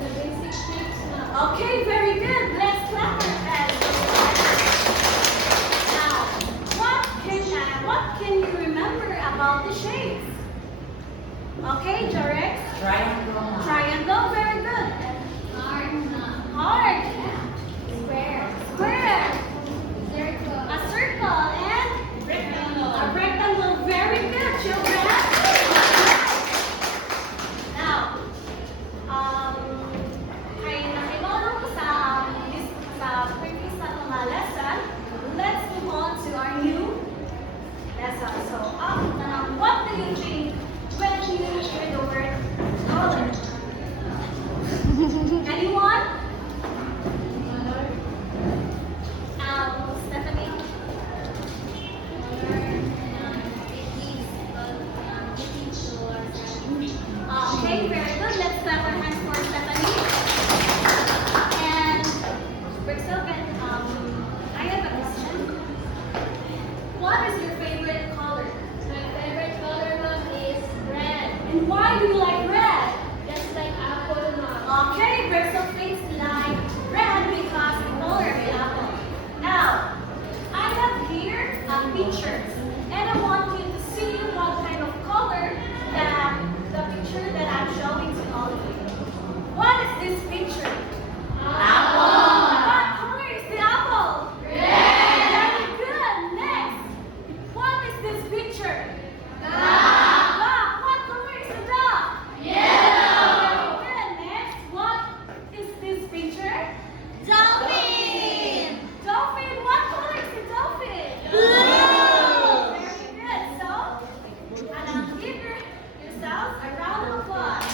The basic shapes na. Okay, very good. Let's clap our hands. Now, what can you remember about the shapes? Okay, Jorex? Triangle. Triangle, very good. Heart na. Heart. Square. Square. Circle. A circle and Rectangle. a rectangle. Very good, children. Now, ay nakilala ko sa previous na mga lesson. Let's move on to our new lesson. So, what do you think when you hear the word color? Anyone? Stephanie? Okay, very good. Let's clap our hands for Stephanie. And Brixoven, I have a question. What is your favorite color? My favorite color ma'am is red. And why do you like red? Just like apple ma'am. Okay, Brixel thinks like red because the color of the apple. Now, I have here pictures, and I want you to see what kind of color that the picture that I'm showing to all of you. What is this picture? Apple. What color is the apple? Very good. Next, what is this picture? Duck. What color is the duck? Very good. Next, what is this picture? Dolphin. Dolphin. What color is the dolphin? Blue. Very good. So, give yourselves a round of applause.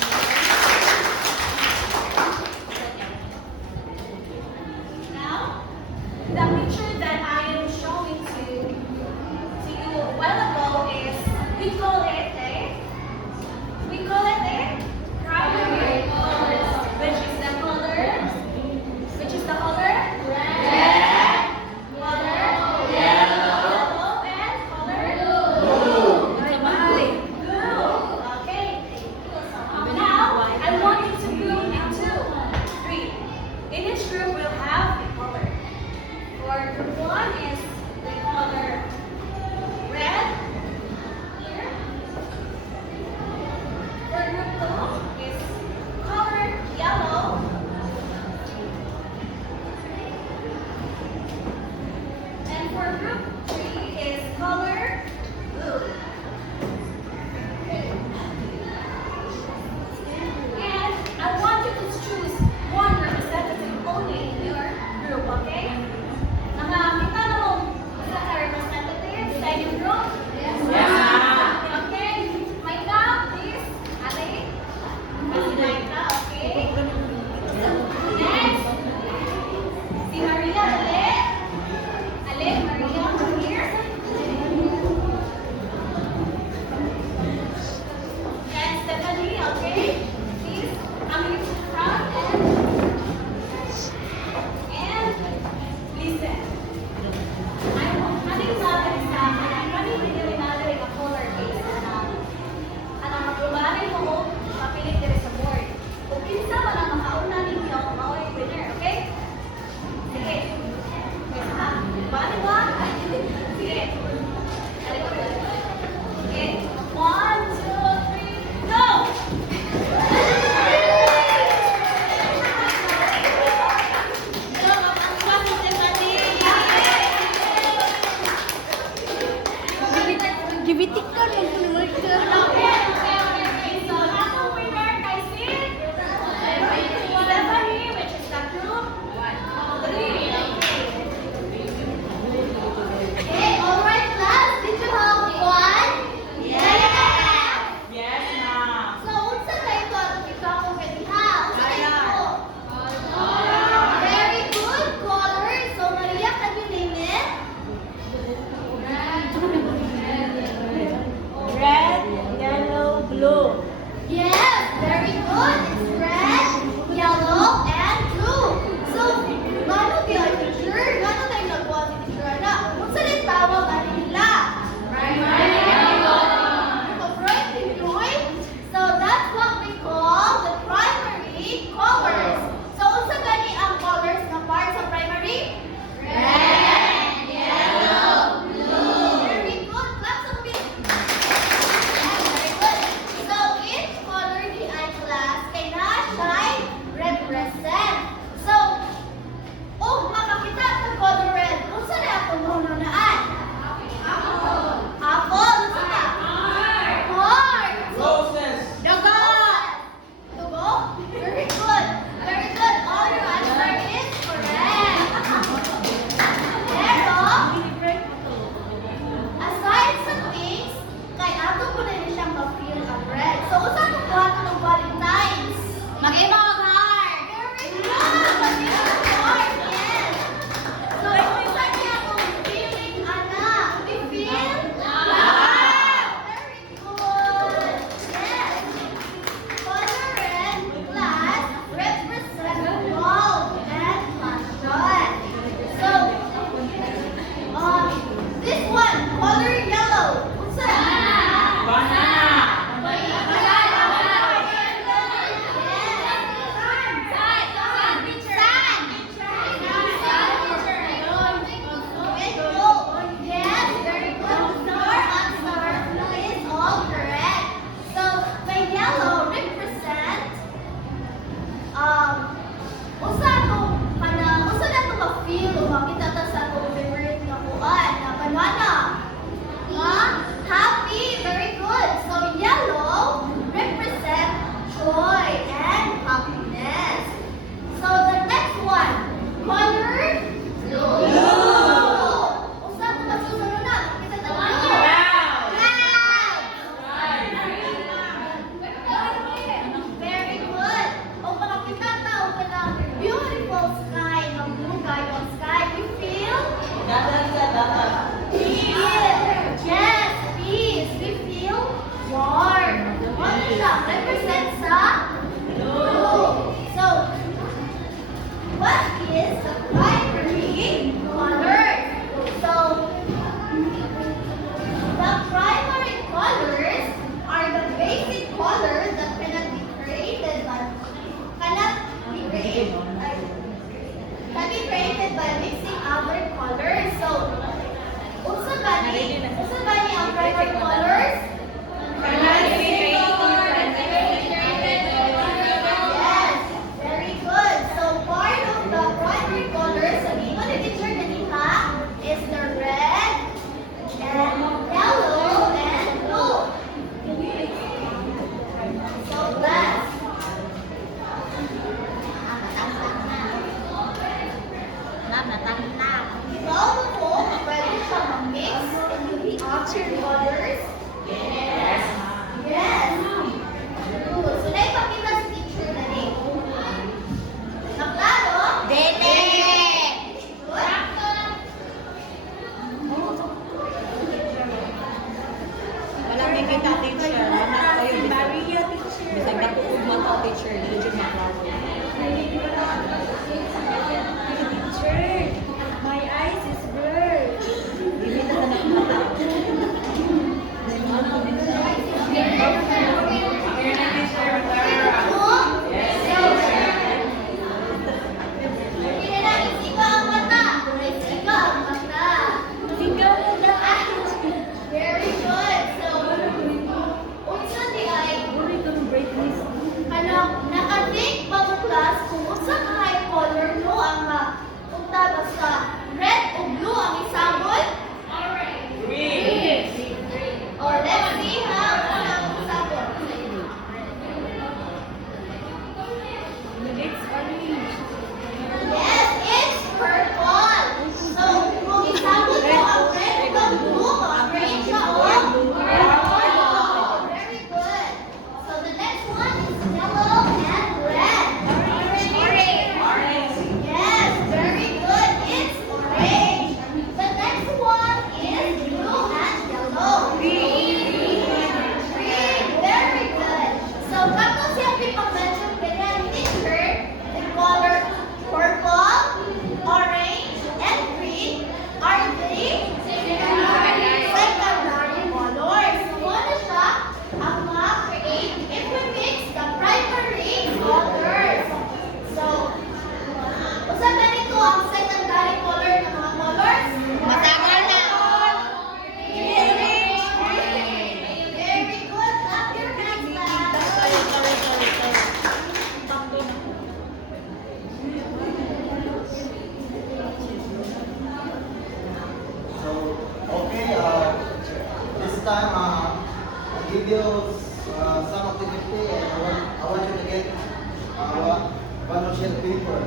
one of sheet paper.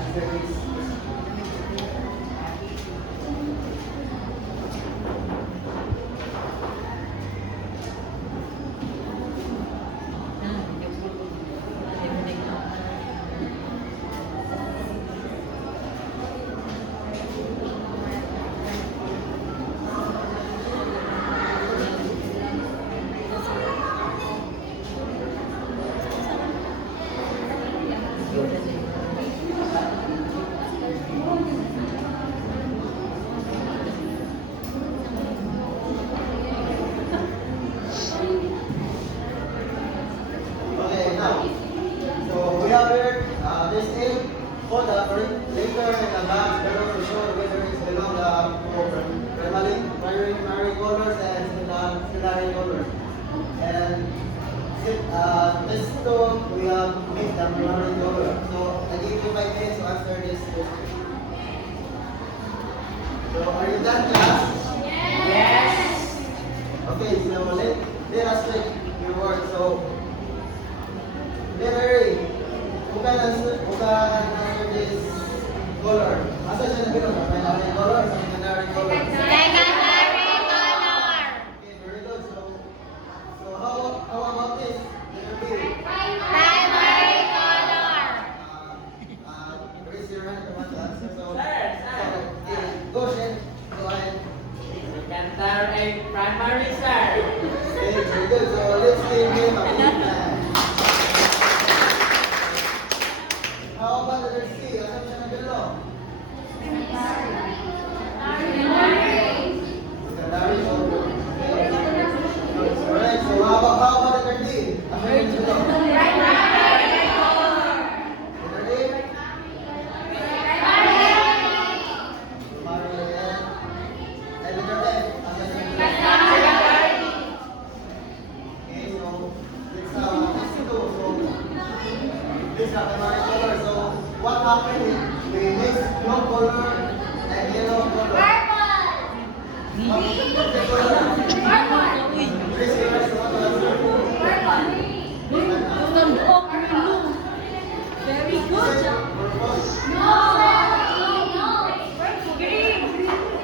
Answer this. Okay, now, so we have here this A for the later and the back below to show whether it's belong to primary colors and secondary colors. And this two we have made the primary color. So I give you 5 minutes to answer this question. So are you done, class? Yes. Okay, so let us take your word. So letter A, who can answer this color? Asa siya na bilog? Primary color or secondary color? Secondary color. Okay, very good. So how about this? Letter B. Primary color. Raise your hand if you want to answer. So, Sir. okay, go Shen, go ahead. Primary, sir. Okay, very good. So let's give him a big hand. How about letter C? Asa siya na bilog? Secondary color. Okay. Alright, so how about letter D? Asa siya na bilog? Primary color. Letter A? What happened is we mix blue color and yellow color. What's the color? Chris, you want to answer? Very good. Purple.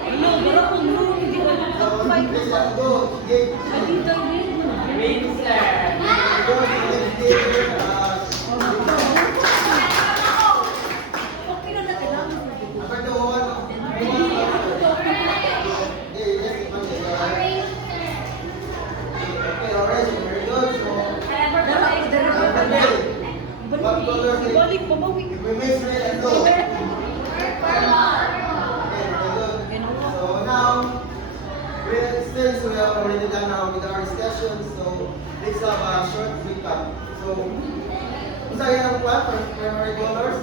Hello, wala ko blue. Hindi ko So, Chris, let's go. Give. Green, sir. Go, give. Number 2, Okay, orange, very good. So, what color is it? If we mix red and blue. Okay, very good. So now, since we have already done with our discussion, so let's have a short recap. So, kung saan yung plan for primary colors?